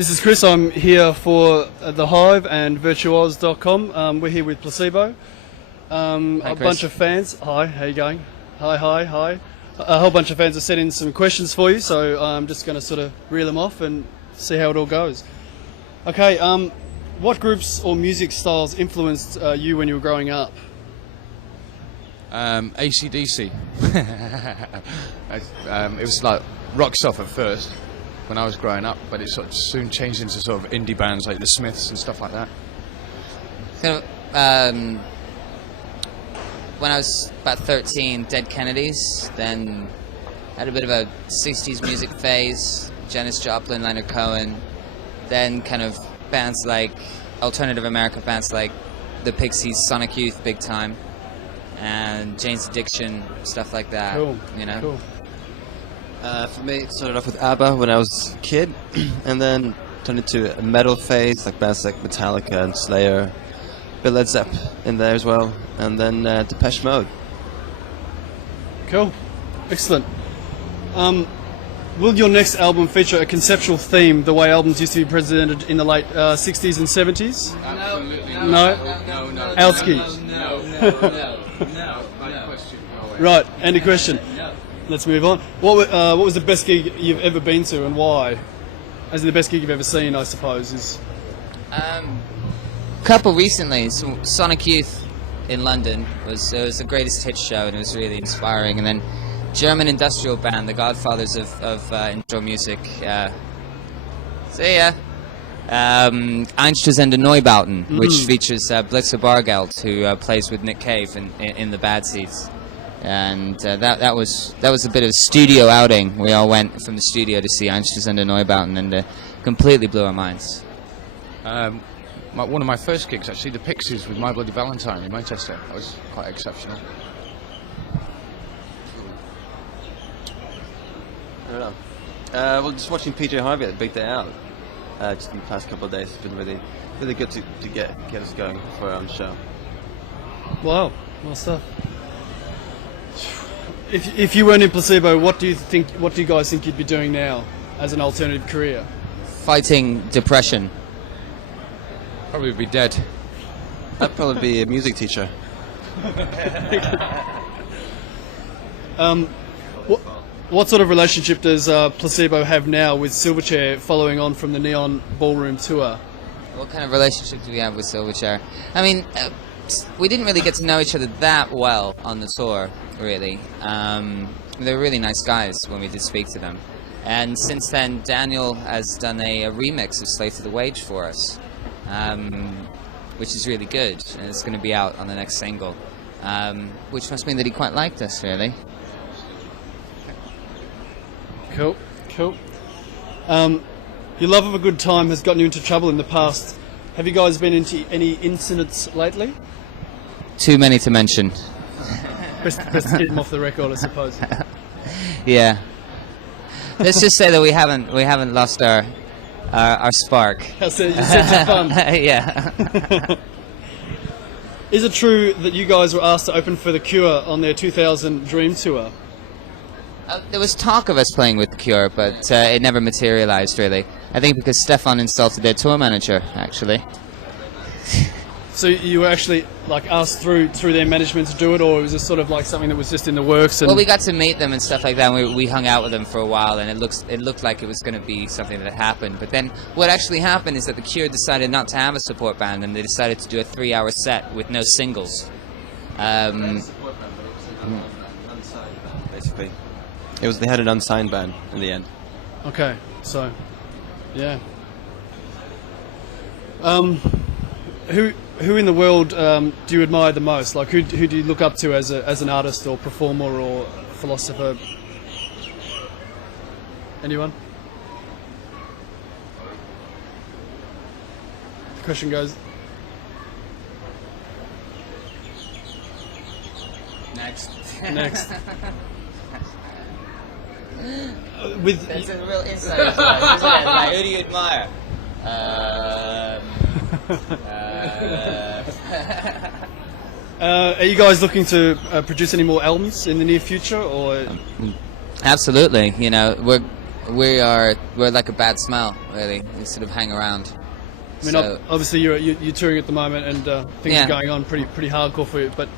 This is Chris. I'm here for The Hive and Virtuoz.com. We're here with Placebo. A bunch of fans. Hi, how you going? Hi. A whole bunch of fans have sent in some questions for you, so I'm just going to sort of reel them off and see how it all goes. Okay, what groups or music styles influenced you when you were growing up? AC/DC. It was like rock stuff at first when I was growing up, but it sort of soon changed into sort of indie bands like the Smiths and stuff like that. When I was about 13, Dead Kennedys, then had a bit of a 60s music phase, Janis Joplin, Leonard Cohen, then kind of bands like alternative America bands like the Pixies, Sonic Youth, big time, and Jane's Addiction, stuff like that. Cool. You know. Cool. For me, it started off with ABBA when I was a kid, and then turned into a metal phase, like bands like Metallica and Slayer, bit Led Zepp in there as well, and then Depeche Mode. Cool. Excellent. Will your next album feature a conceptual theme the way albums used to be presented in the late 60s and 70s? Absolutely No? No. Alski. No. My question. Right, end of question. Let's move on. What was the best gig you've ever been to and why? As in the best gig you've ever seen, I suppose, is... Couple recently, Sonic Youth in London was the greatest hits show, and it was really inspiring. And then German industrial band, the godfathers of industrial music. See ya. Einstürzende Neubauten, which features Blitzer Bargeld, who plays with Nick Cave in the Bad Seeds. And that was a bit of a studio outing. We all went from the studio to see Einstürzende Neubauten, and completely blew our minds. One of my first gigs, actually, the Pixies with My Bloody Valentine in Manchester. That was quite exceptional. Well, just watching PJ Harvey at the Big Day Out, just in the past couple of days, it's been really good to get us going for our own show. Wow, well stuff. If you weren't in Placebo, what do you guys think you'd be doing now as an alternative career? Fighting depression. Probably be dead. I'd probably be a music teacher. What sort of relationship does Placebo have now with Silverchair following on from the Neon Ballroom tour? What kind of relationship do we have with Silverchair? I mean, we didn't really get to know each other that well on the tour, really. They were really nice guys when we did speak to them. And since then, Daniel has done a remix of Slave to the Wage for us, which is really good, and it's going to be out on the next single, which must mean that he quite liked us, really. Cool. Your love of a good time has gotten you into trouble in the past. Have you guys been into any incidents lately? Too many to mention. Best to get them off the record, I suppose. Yeah. Let's just say that we haven't lost our spark. Your sense of fun. Yeah. Is it true that you guys were asked to open for The Cure on their 2000 Dream Tour? There was talk of us playing with The Cure, but it never materialized, really. I think because Stefan insulted their tour manager, actually. So you were actually asked through their management to do it, or was it sort of like something that was just in the works? And well, we got to meet them and stuff like that, and we hung out with them for a while, and it looked like it was going to be something that happened. But then what actually happened is that The Cure decided not to have a support band, and they decided to do a 3-hour set with no singles. Basically, they had an unsigned band in the end. Okay, so yeah. Who in the world do you admire the most? Like, who do you look up to as an artist or performer or philosopher? Anyone? The question goes. Next. That's a real insight, isn't it? Like, who do you admire? Are you guys looking to produce any more albums in the near future, or? Absolutely. You know, we're like a bad smell, really. We sort of hang around. I mean, So- obviously you're touring at the moment, and things Yeah. are going on pretty hardcore for you. But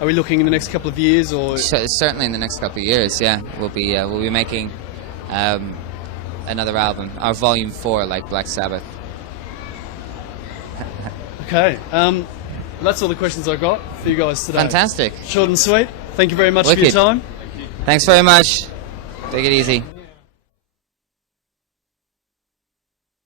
are we looking in the next couple of years, or Certainly in the next couple of years, yeah, we'll be making another album, our volume 4, like Black Sabbath. okay? That's all the questions I got for you guys today. Fantastic. Short and sweet. Thank you very much for your Wicked. time. Thanks very much. Take it easy.